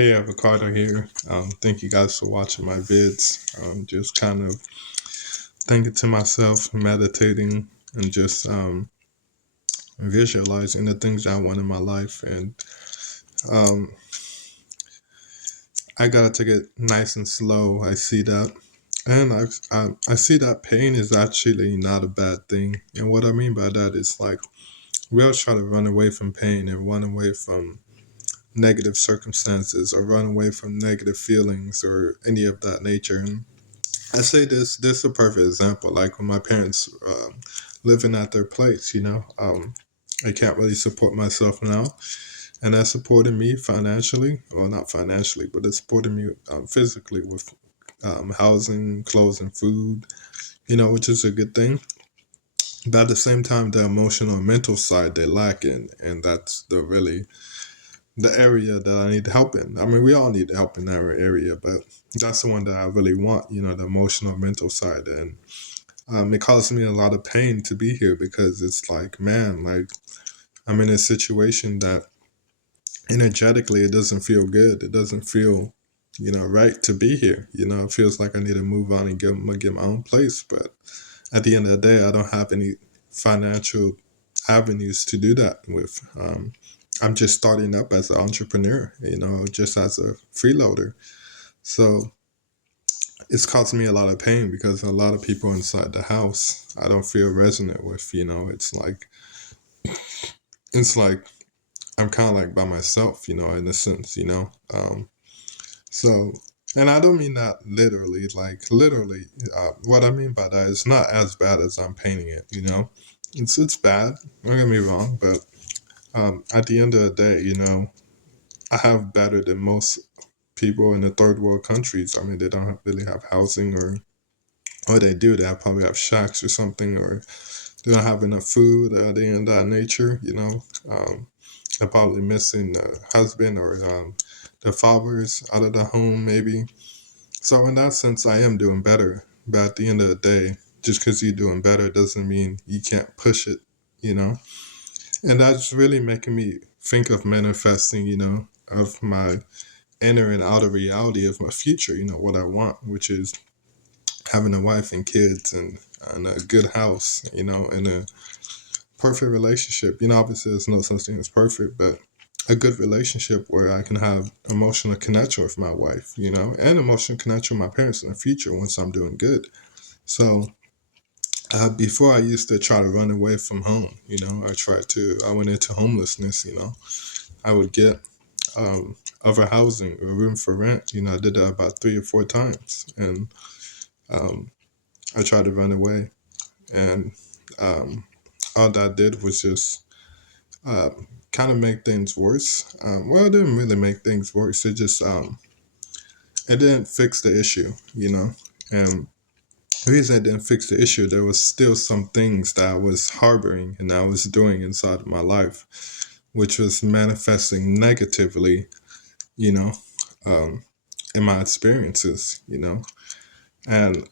Hey, Avocado here. Thank you guys for watching my vids. Just kind of thinking to myself, meditating, and just visualizing the things I want in my life. And um, I gotta take it nice and slow. I see that. And I see that pain is actually not a bad thing. And what I mean by that is like we all try to run away from pain and run away from negative circumstances or run away from negative feelings or any of that nature. And I say this is a perfect example. Like when my parents living at their place, I can't really support myself now, and that supported me financially. Well, not financially, but it supported me physically with housing, clothes, and food. Which is a good thing. But at the same time, the emotional and mental side they lack in, and that's the area that I need help in. I mean, we all need help in that area, but that's the one that I really want. The emotional, mental side, and it causes me a lot of pain to be here because it's like, man, like I'm in a situation that energetically it doesn't feel good. It doesn't feel, right to be here. It feels like I need to move on and get my own place. But at the end of the day, I don't have any financial avenues to do that with. I'm just starting up as an entrepreneur, just as a freeloader. So it's causing me a lot of pain because a lot of people inside the house I don't feel resonant with. It's like I'm kind of like by myself, in a sense, So, and I don't mean that literally, like literally. What I mean by that is not as bad as I'm painting it. It's bad. Don't get me wrong, but at the end of the day, I have better than most people in the third world countries. I mean, they don't really have housing, or they do. They probably have shacks or something, or they don't have enough food. They in that nature, they're probably missing a husband or the fathers out of the home, maybe. So in that sense, I am doing better. But at the end of the day, just because you're doing better doesn't mean you can't push it, you know? And that's really making me think of manifesting, of my inner and outer reality of my future, what I want, which is having a wife and kids and a good house, and a perfect relationship. Obviously there's no such thing as perfect, but a good relationship where I can have emotional connection with my wife, and emotional connection with my parents in the future once I'm doing good. So before I used to try to run away from home, I went into homelessness, I would get other housing or room for rent. I did that about 3 or 4 times, and um, I tried to run away, and um, all that did was just kind of make things worse. Well, it didn't really make things worse. It didn't fix the issue, And the reason it didn't fix the issue, there was still some things that I was harboring and I was doing inside of my life, which was manifesting negatively, you know, um, in my experiences, And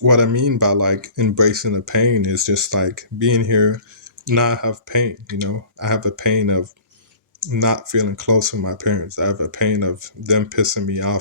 what I mean by like embracing the pain is just like being here. Now I have pain, I have a pain of not feeling close with my parents. I have a pain of them pissing me off